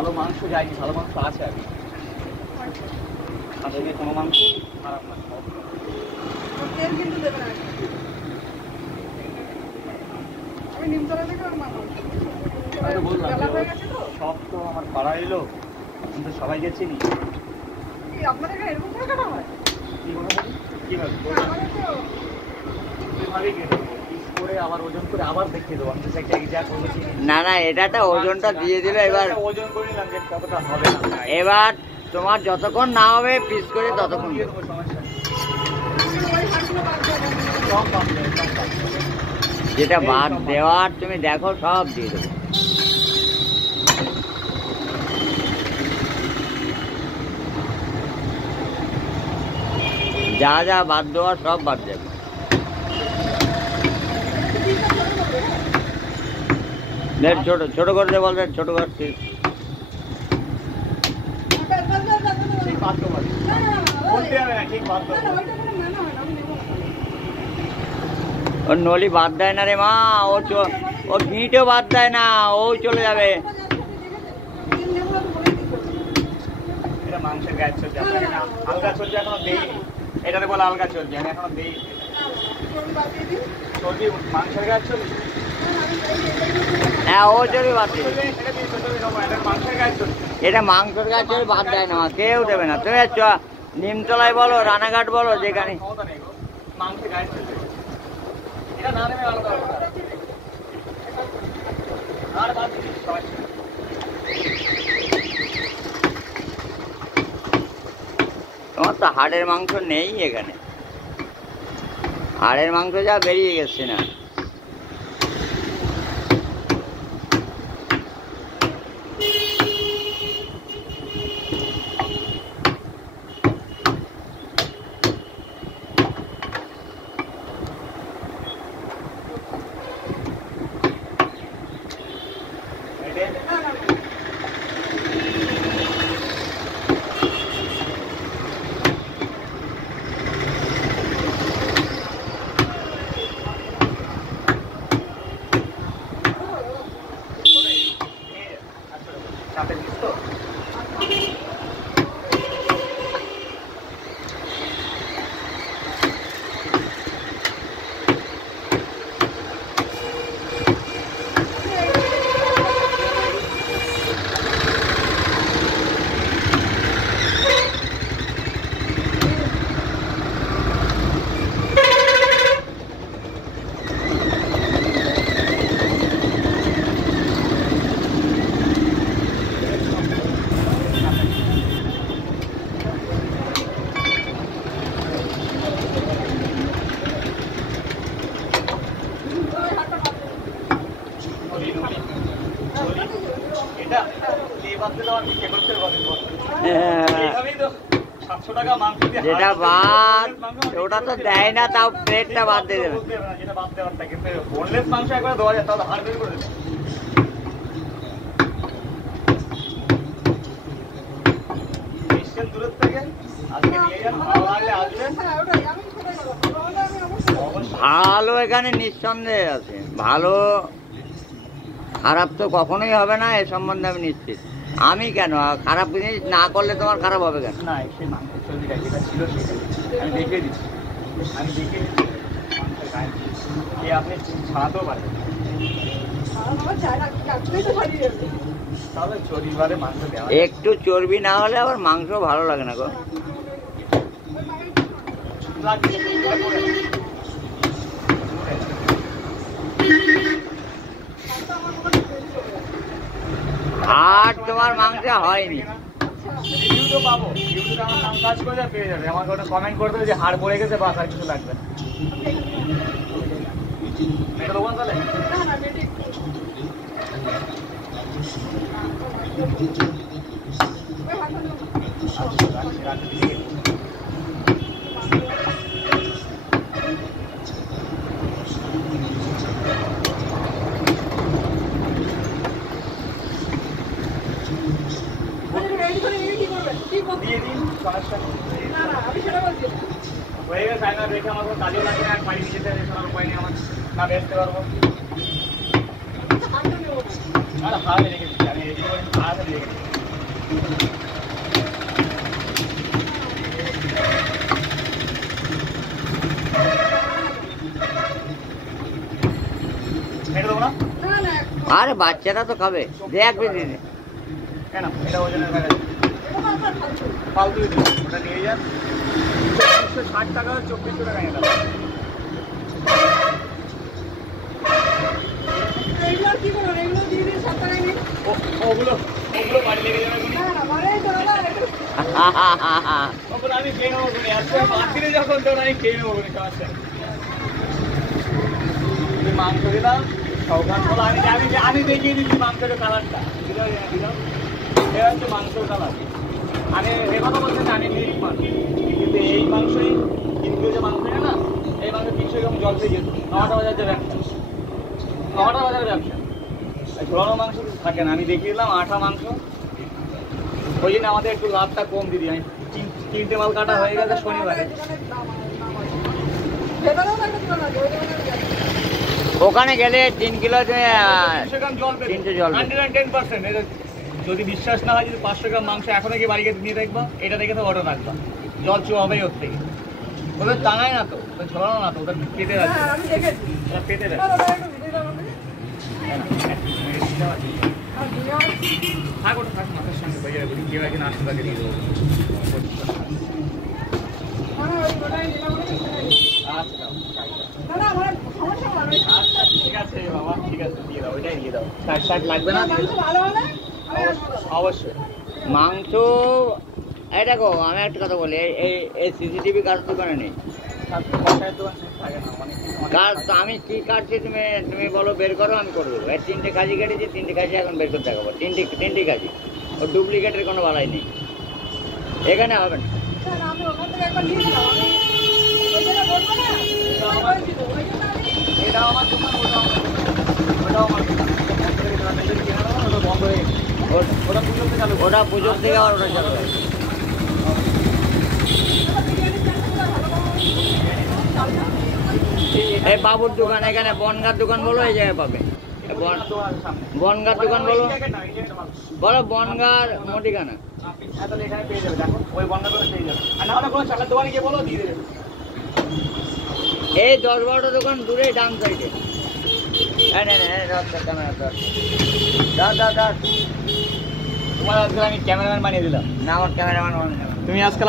ভালো মাংস যায়নি, ভালো মাংস আছে আর কি। আসলে কোনো মাংস খারাপ না, তেল কিন্তু দেবে না। আমি নিমতলা থেকে বললাম সব তো আমার পাড়া এলো, কিন্তু সবাইকে চিনি। আপনাদের এখানে এরকম করে কাটা হয়? না না, এটা ওজনটা দিয়ে দিল। এবার ওজন করে নিলাম যে কতটা হবে। এবার তোমার যতক্ষণ না হবে পিস করে ততক্ষণ। যেটা বাদ দেওয়ার তুমি দেখো সব দিয়ে দেবো। যা যা বাদ দেওয়ার সব বাদ যাবে। ছোট ছোট করে দে, বলবেন ছোট করছি। ওর নলি বাদ দেয় না রে মা, ও গিঁটও বাদ দেয় না, ও চলে যাবে। মাংসের গায়ে চলছে, আলগা চলছে এখনো দেই, এটাতে বলে আলগা চলছে, আমি এখনো দেই। চর্বি মাংসের গায়ে চলছে, হ্যাঁ ও চর্বি বাদ দিবে। মাংসের গায়ে চলছে, এটা মাংসের গায়ে চর্বি বাদ দেয় না, কেউ দেবে না। তুমি নিমতলায় বলো, রানাঘাট বলো, যেখানে। মাংসের গায়ে চলছে, এটা না নেবে আলাদা আর বাদ দিবি সবাই। তোমার তো হাড়ের মাংস নেই এখানে, হাড়ের মাংস যা বেরিয়ে গেছে না। যেটা বাদ ওটা তো দেয় না, তাও প্লেটটা বাদ দিয়ে দেবে। বোনলেস মাংস একবার 2000, তাহলে হাড় বের করে দেবে। দূরের থেকে আজকে নিয়ে যান, ভালো লাগলে আসবেন। ভালো এখানে নিঃসন্দেহে আছে, ভালো খারাপ তো কখনোই হবে না, এ সম্বন্ধে আমি নিশ্চিত। আমি কেন খারাপ জিনিস না করলে তোমার খারাপ হবে কেন? না, সেই মাংসের চর্বিটা যেটা ছিল সেটা আমি দেখে দিচ্ছি, আমি দেখে দিচ্ছি মাংসের গায়ে আপনি ছাড়াতেও পারেন, তাহলে চর্বিবারে মাংস দেওয়া। একটু চর্বি না হলে আবার মাংস ভালো লাগে না গো। আর তোমার মাংস হয়নি, পাবো নাম কাজ করে পেয়ে যাবে, আমাকে ওটা কমেন্ট করে দেবে যে হাড় পড়ে গেছে, বাস আর কিছু লাগবে না। এটা দোকান তাহলে হয়ে গেছে। আমি দেখে আমার কোনো কাজও লাগে না, বাড়ি নিয়ে যেতে শোনার উপায় নেই আমার, না বেচতে পারবো। আর হাড় রেখে দিচ্ছি আমি, রেডি করে তাড়াতাড়ি রেখে ছেড়ে দেবো না না না আরে বাচ্চারা তো খাবে দেখবে দিদি কেন এটা ওজনের ব্যাগ আছে এটা তো আপনার ফালতু। ফালতু দিতে ওটা নিয়ে যান 2460 টাকা 2400 টাকা নিয়ে যাবে এইগুলো আর কি করবেন? এগুলো দিয়ে দিয়ে 7 টাকায় নিন। ওগুলো ওগুলো বাড়ি লেগে যাবে না না বাড়ি তো দাদা একটু ওগুলো আমি খেয়ে নেবো বলে আজকে মার্কেটে যখন তখন আমি খেয়ে নেবো বলে সমস্যা নেই। তুমি মাংস দিলাম সৌগান বলো আমি দেখিয়ে দিচ্ছি মাংসের কালারটা এটা হচ্ছে মাংসের কালার আমি এ কথা বলছি না আমি নিরিখ মানুষ কিন্তু এই মাংসই কিন্তু যে মাংস না এই মাংস 300 গ্রাম জল দিয়ে যেত 9টা বাজার যে ব্যবসা 9টা বাজার ব্যবসা ঝোলানো মাংস কিছু থাকে না আমি দেখিয়ে দিলাম আঠা মাংস ওই জন্য আমাদের একটু লাভটা কম দিদি আমি 3টে মাল কাটা হয়ে গেছে শনিবারে ভেতরেও তো একটা দোকান আছে, ওই দোকানে যাবেন। ওখানে গেলে 3 কিলো 300 গ্রাম জল পেবে 300 জল পেবে। 110% এটা যদি বিশ্বাস না হয় যদি 500 গ্রাম মাংস এখন থেকে বাড়িতে নিয়ে দেখবা এটা দেখে তো অর্ডার রাখবা জল চুয়া হবেই ওর থেকে ওদের টাঙায় না তো ওদের ঝোলানো না তো ওদের পেটে হ্যাঁ, রাখবে আমি দেখেছি। ওরা পেটে না, রাখবে দাদা, একটু ভিডিও দাও আমাকে। আর দুনিয়া থাক ওটা থাক মাথার সঙ্গে হয়ে যাবে কেউ একদিন আসতে তাকে দিয়ে দেবো না, না, ওই ওটাই নিলাম বলে কিছু নেই। আচ্ছা দাও, না, না, আমার সমস্যা হবে না। আচ্ছা ঠিক আছে বাবা ঠিক আছে দিয়ে দাও ওইটাই দিয়ে দাও শাক লাগবে না দিয়ে মাংস দাও। ভালো হলে আমি আসবো দাদা। অবশ্যই মাংস এই দেখো আমি একটা কথা বলি এই সিসিটিভি কার দোকানে নেই কষায়ের দোকান থাকে না অনেক কার তো আমি কি কাটছি তুমি বলো বের করো আমি করে দেবো এই 3টে কাজি কেটেছি 3টে কাজি এখন বের করতে দেখাবো 3টে কাজি ও ডুপ্লিকেটের কোনো বালাই নেই এখানে হবে না না, না, আমি ওখান থেকে একবার নিয়েছিলাম। আমি ওই জায়গায় বলবো না? ওই হয়েছিল, ওই জন্য আমি এটাও আমার দোকান ওটাও আমার দোকান ওটা বন্ধ হয়ে গেছে ওটা পুজো থেকে চালু ওটা পুজোর থেকে আবার ওটা চালু হয়। এই বাবুর দোকান এখানে বনগার দোকান বলো এই জায়গায় পাবে বনগার দোকান বলো বলো বনগার মুদিখানা তাহলে এখানে পেয়ে যাবে দেখো ওই বন্ধ করে পেয়ে যাবে আর না হলে কোনো চালের দোকানে গিয়ে বলো দিয়ে দেবে এই 10-12টা দোকান দূরেই ডান সাইডে তোমার আজকে আমি ক্যামেরাম্যান বানিয়ে দিলাম না আমার ক্যামেরাম্যান তুমি আজকাল